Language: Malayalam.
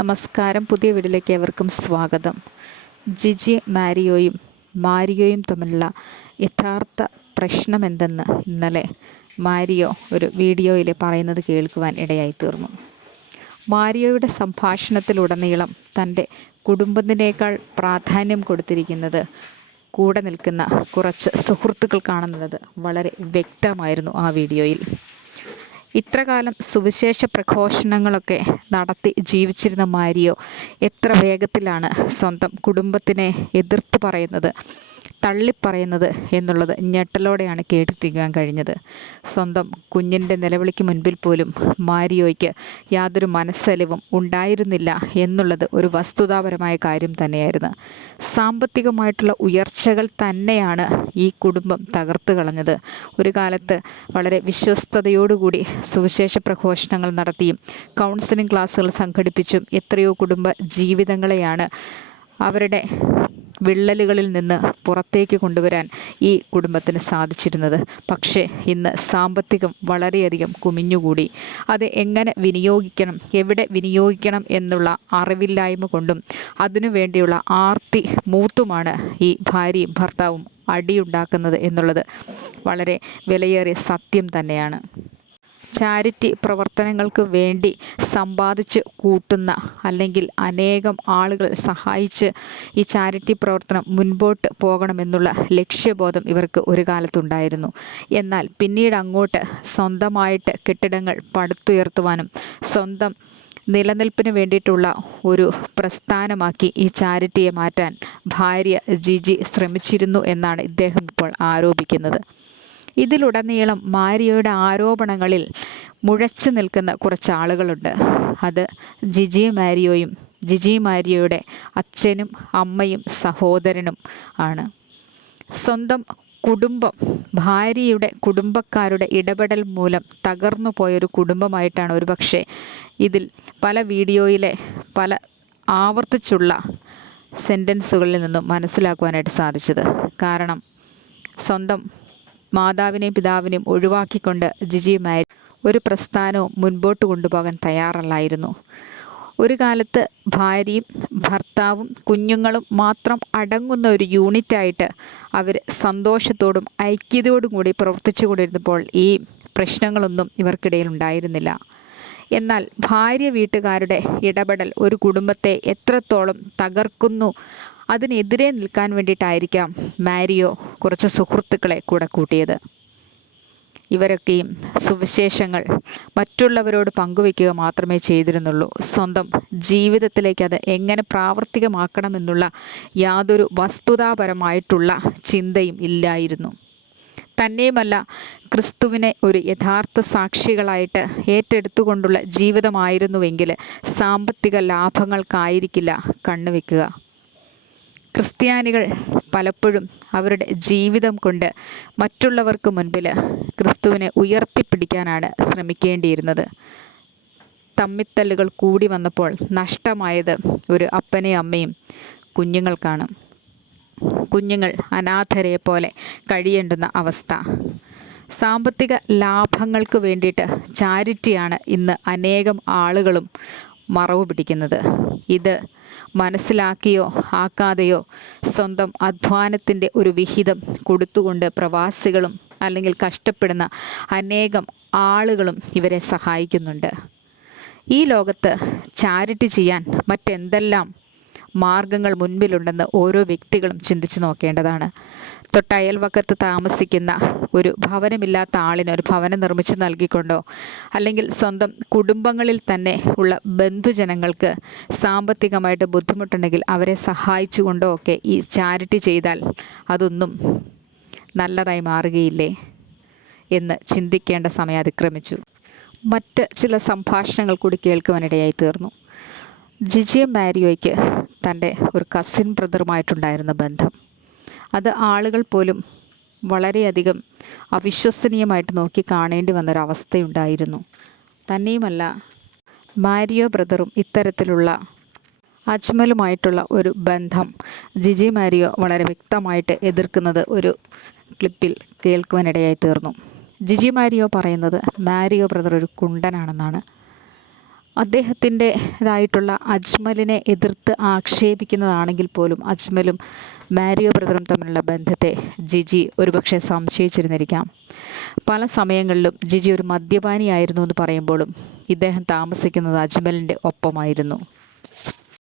നമസ്കാരം. പുതിയ വീഡിയോയിലേക്ക് ഏവർക്കും സ്വാഗതം. ജിജി മാരിയോയും മാരിയോയും തമ്മിലുള്ള യഥാർത്ഥ പ്രശ്നം എന്തെന്ന് ഇന്നലെ മാരിയോ ഒരു വീഡിയോയിൽ പറയുന്നത് കേൾക്കുവാൻ ഇടയായി തീർന്നു. മാരിയോയുടെ സംഭാഷണത്തിലുടനീളം തന്റെ കുടുംബത്തിനേക്കാൾ പ്രാധാന്യം കൊടുത്തിരിക്കുന്നത് കൂടെ നിൽക്കുന്ന കുറച്ച് സുഹൃത്തുക്കൾ കാണുന്നത് വളരെ വ്യക്തമായിരുന്നു ആ വീഡിയോയിൽ. ഇത്രകാലം സുവിശേഷ പ്രഘോഷണങ്ങളൊക്കെ നടത്തി ജീവിച്ചിരുന്ന മാരിയോ എത്ര വേഗത്തിലാണ് സ്വന്തം കുടുംബത്തിനെ എതിർത്ത് പറയുന്നത്? തള്ളിപ്പറയുന്നത് എന്നുള്ളത് ഞെട്ടലോടെയാണ് കേട്ടിരിക്കാൻ കഴിഞ്ഞത്. സ്വന്തം കുഞ്ഞിന്റെ നിലവിളിക്ക് മുൻപിൽ പോലും മാരിയോയ്ക്ക് യാതൊരു മനസ്സലിവും ഉണ്ടായിരുന്നില്ല എന്നുള്ളത് ഒരു വസ്തുതാപരമായ കാര്യം തന്നെയായിരുന്നു. സാമ്പത്തികമായിട്ടുള്ള ഉയർച്ചകൾ തന്നെയാണ് ഈ കുടുംബം തകർത്ത് കളഞ്ഞത്. ഒരു കാലത്ത് വളരെ വിശ്വസ്തയോടുകൂടി സുവിശേഷ പ്രഘോഷണങ്ങൾ നടത്തിയും കൗൺസിലിംഗ് ക്ലാസ്സുകൾ സംഘടിപ്പിച്ചും എത്രയോ കുടുംബ ജീവിതങ്ങളെയാണ് അവരുടെ വിള്ളലുകളിൽ നിന്ന് പുറത്തേക്ക് കൊണ്ടുവരാൻ ഈ കുടുംബത്തിന് സാധിച്ചിരുന്നത്. പക്ഷേ ഇന്ന് സാമ്പത്തികം വളരെയധികം കുമിഞ്ഞുകൂടി. അത് എങ്ങനെ വിനിയോഗിക്കണം എവിടെ വിനിയോഗിക്കണം എന്നുള്ള അറിവില്ലായ്മ കൊണ്ടും അതിനു വേണ്ടിയുള്ള ആർത്തി മൂത്തുമാണ് ഈ ഭാര്യയും ഭർത്താവും അടിയുണ്ടാക്കുന്നത് എന്നുള്ളത് വളരെ വിലയേറിയ സത്യം തന്നെയാണ്. ചാരിറ്റി പ്രവർത്തനങ്ങൾക്ക് വേണ്ടി സമ്പാദിച്ച് കൂട്ടുന്ന അല്ലെങ്കിൽ അനേകം ആളുകൾ സഹായിച്ച് ഈ ചാരിറ്റി പ്രവർത്തനം മുൻപോട്ട് പോകണമെന്നുള്ള ലക്ഷ്യബോധം ഇവർക്ക് ഒരു കാലത്തുണ്ടായിരുന്നു. എന്നാൽ പിന്നീട് അങ്ങോട്ട് സ്വന്തമായിട്ട് കെട്ടിടങ്ങൾ പടുത്തുയർത്തുവാനും സ്വന്തം നിലനിൽപ്പിന് വേണ്ടിയിട്ടുള്ള ഒരു പ്രസ്ഥാനമാക്കി ഈ ചാരിറ്റിയെ മാറ്റാൻ ഭാര്യ ജിജി ശ്രമിച്ചിരുന്നു എന്നാണ് ഇദ്ദേഹം ഇപ്പോൾ ആരോപിക്കുന്നത്. ഇതിലുടനീളം മാരിയയുടെ ആരോപണങ്ങളിൽ മുഴച്ചു നിൽക്കുന്ന കുറച്ച് ആളുകളുണ്ട്. അത് ജിജി മാരിയോയും ജിജി മാരിയോയുടെ അച്ഛനും അമ്മയും സഹോദരനും ആണ്. സ്വന്തം കുടുംബം ഭാര്യയുടെ കുടുംബക്കാരുടെ ഇടപെടൽ മൂലം തകർന്നു പോയൊരു കുടുംബമായിട്ടാണ് ഒരുപക്ഷെ ഇതിൽ പല വീഡിയോയിലെ പല ആവർത്തിച്ചുള്ള സെന്റൻസുകളിൽ നിന്നും മനസ്സിലാക്കുവാനായിട്ട് സാധിച്ചത്. കാരണം സ്വന്തം മാതാവിനെയും പിതാവിനെയും ഒഴിവാക്കിക്കൊണ്ട് ജിജിയുമായി ഒരു പ്രസ്ഥാനവും മുൻപോട്ട് കൊണ്ടുപോകാൻ തയ്യാറല്ലായിരുന്നു. ഒരു കാലത്ത് ഭാര്യയും ഭർത്താവും കുഞ്ഞുങ്ങളും മാത്രം അടങ്ങുന്ന ഒരു യൂണിറ്റായിട്ട് അവർ സന്തോഷത്തോടും ഐക്യതയോടും കൂടി പ്രവർത്തിച്ചു കൊണ്ടിരുന്നപ്പോൾ ഈ പ്രശ്നങ്ങളൊന്നും ഇവർക്കിടയിൽ ഉണ്ടായിരുന്നില്ല. എന്നാൽ ഭാര്യ വീട്ടുകാരുടെ ഇടപെടൽ ഒരു കുടുംബത്തെ എത്രത്തോളം തകർക്കുന്നു അതിനെതിരെ നിൽക്കാൻ വേണ്ടിയിട്ടായിരിക്കാം മാരിയോ കുറച്ച് സുഹൃത്തുക്കളെ കൂടെ കൂട്ടിയത്. ഇവരൊക്കെയും സുവിശേഷങ്ങൾ മറ്റുള്ളവരോട് പങ്കുവയ്ക്കുക മാത്രമേ ചെയ്തിരുന്നുള്ളൂ. സ്വന്തം ജീവിതത്തിലേക്ക് അത് എങ്ങനെ പ്രാവർത്തികമാക്കണമെന്നുള്ള യാതൊരു വസ്തുതാപരമായിട്ടുള്ള ചിന്തയും ഇല്ലായിരുന്നു. തന്നെയുമല്ല ക്രിസ്തുവിനെ ഒരു യഥാർത്ഥ സാക്ഷികളായിട്ട് ഏറ്റെടുത്തുകൊണ്ടുള്ള ജീവിതമായിരുന്നുവെങ്കിൽ സാമ്പത്തിക ലാഭങ്ങൾക്കായിരിക്കില്ല കണ്ണുവെക്കുക ക്രിസ്ത്യാനികൾ പലപ്പോഴും അവരുടെ ജീവിതം കൊണ്ട് മറ്റുള്ളവർക്ക് മുൻപിൽ ക്രിസ്തുവിനെ ഉയർത്തിപ്പിടിക്കാനാണ് ശ്രമിക്കേണ്ടിയിരുന്നത്. തമ്മിത്തല്ലുകൾ കൂടി വന്നപ്പോൾ നഷ്ടമായത് ഒരു അപ്പനെയും അമ്മയും കുഞ്ഞുങ്ങൾക്കാണ്. കുഞ്ഞുങ്ങൾ അനാഥരെ പോലെ കഴിയേണ്ടുന്ന അവസ്ഥ. സാമ്പത്തിക ലാഭങ്ങൾക്ക് വേണ്ടിയിട്ട് ചാരിറ്റിയാണ് ഇന്ന് അനേകം ആളുകളും മറവ് പിടിക്കുന്നത് ഇത് മനസ്സിലാക്കിയോ ആക്കാതെയോ സ്വന്തം അധ്വാനത്തിന്റെ ഒരു വിഹിതം കൊടുത്തുകൊണ്ട് പ്രവാസികളും അല്ലെങ്കിൽ കഷ്ടപ്പെടുന്ന അനേകം ആളുകളും ഇവരെ സഹായിക്കുന്നുണ്ട്. ഈ ലോകത്ത് ചാരിറ്റി ചെയ്യാൻ മറ്റെന്തെല്ലാം മാർഗങ്ങൾ മുൻപിലുണ്ടെന്ന് ഓരോ വ്യക്തികളും ചിന്തിച്ചു നോക്കേണ്ടതാണ്. തൊട്ടയൽവക്കത്ത് താമസിക്കുന്ന ഒരു ഭവനമില്ലാത്ത ആളിന് ഒരു ഭവനം നിർമ്മിച്ച് നൽകിക്കൊണ്ടോ? അല്ലെങ്കിൽ സ്വന്തം കുടുംബങ്ങളിൽ തന്നെ ഉള്ള ബന്ധുജനങ്ങൾക്ക് സാമ്പത്തികമായിട്ട് ബുദ്ധിമുട്ടുണ്ടെങ്കിൽ അവരെ സഹായിച്ചുകൊണ്ടോ ഒക്കെ ഈ ചാരിറ്റി ചെയ്താൽ അതൊന്നും നല്ലതായി മാറുകയില്ലേ എന്ന് ചിന്തിക്കേണ്ട സമയം അതിക്രമിച്ചു. മറ്റ് ചില സംഭാഷണങ്ങൾ കൂടി കേൾക്കുവാനിടയായി തീർന്നു. ജിജി മാരിയോയ്ക്ക് തന്റെ ഒരു കസിൻ ബ്രദറുമായിട്ടുണ്ടായിരുന്ന ബന്ധം. അത് ആളുകൾ പോലും വളരെയധികം അവിശ്വസനീയമായിട്ട് നോക്കി കാണേണ്ടി വന്നൊരവസ്ഥയുണ്ടായിരുന്നു. തന്നെയുമല്ല മാരിയോ ബ്രദറും ഇത്തരത്തിലുള്ള അജ്മലുമായിട്ടുള്ള ഒരു ബന്ധം ജിജി മാരിയോ വളരെ വ്യക്തമായിട്ട് എതിർക്കുന്നത് ഒരു ക്ലിപ്പിൽ കേൾക്കുവാനിടയായി തീർന്നു. ജിജി മാരിയോ പറയുന്നത് മാരിയോ ബ്രദർ ഒരു കുണ്ടനാണെന്നാണ്. അദ്ദേഹത്തിന്റെതായിട്ടുള്ള അജ്മലിനെ എതിർത്ത് ആക്ഷേപിക്കുന്നതാണെങ്കിൽ പോലും അജ്മലും മാരിയോ ബ്രദറും തമ്മിലുള്ള ബന്ധത്തെ ജിജി ഒരുപക്ഷെ സംശയിച്ചിരുന്നിരിക്കാം. പല സമയങ്ങളിലും ജിജി ഒരു മദ്യപാനിയായിരുന്നു എന്ന് പറയുമ്പോഴും ഇദ്ദേഹം താമസിക്കുന്നത് അജ്മലിന്റെ ഒപ്പമായിരുന്നു.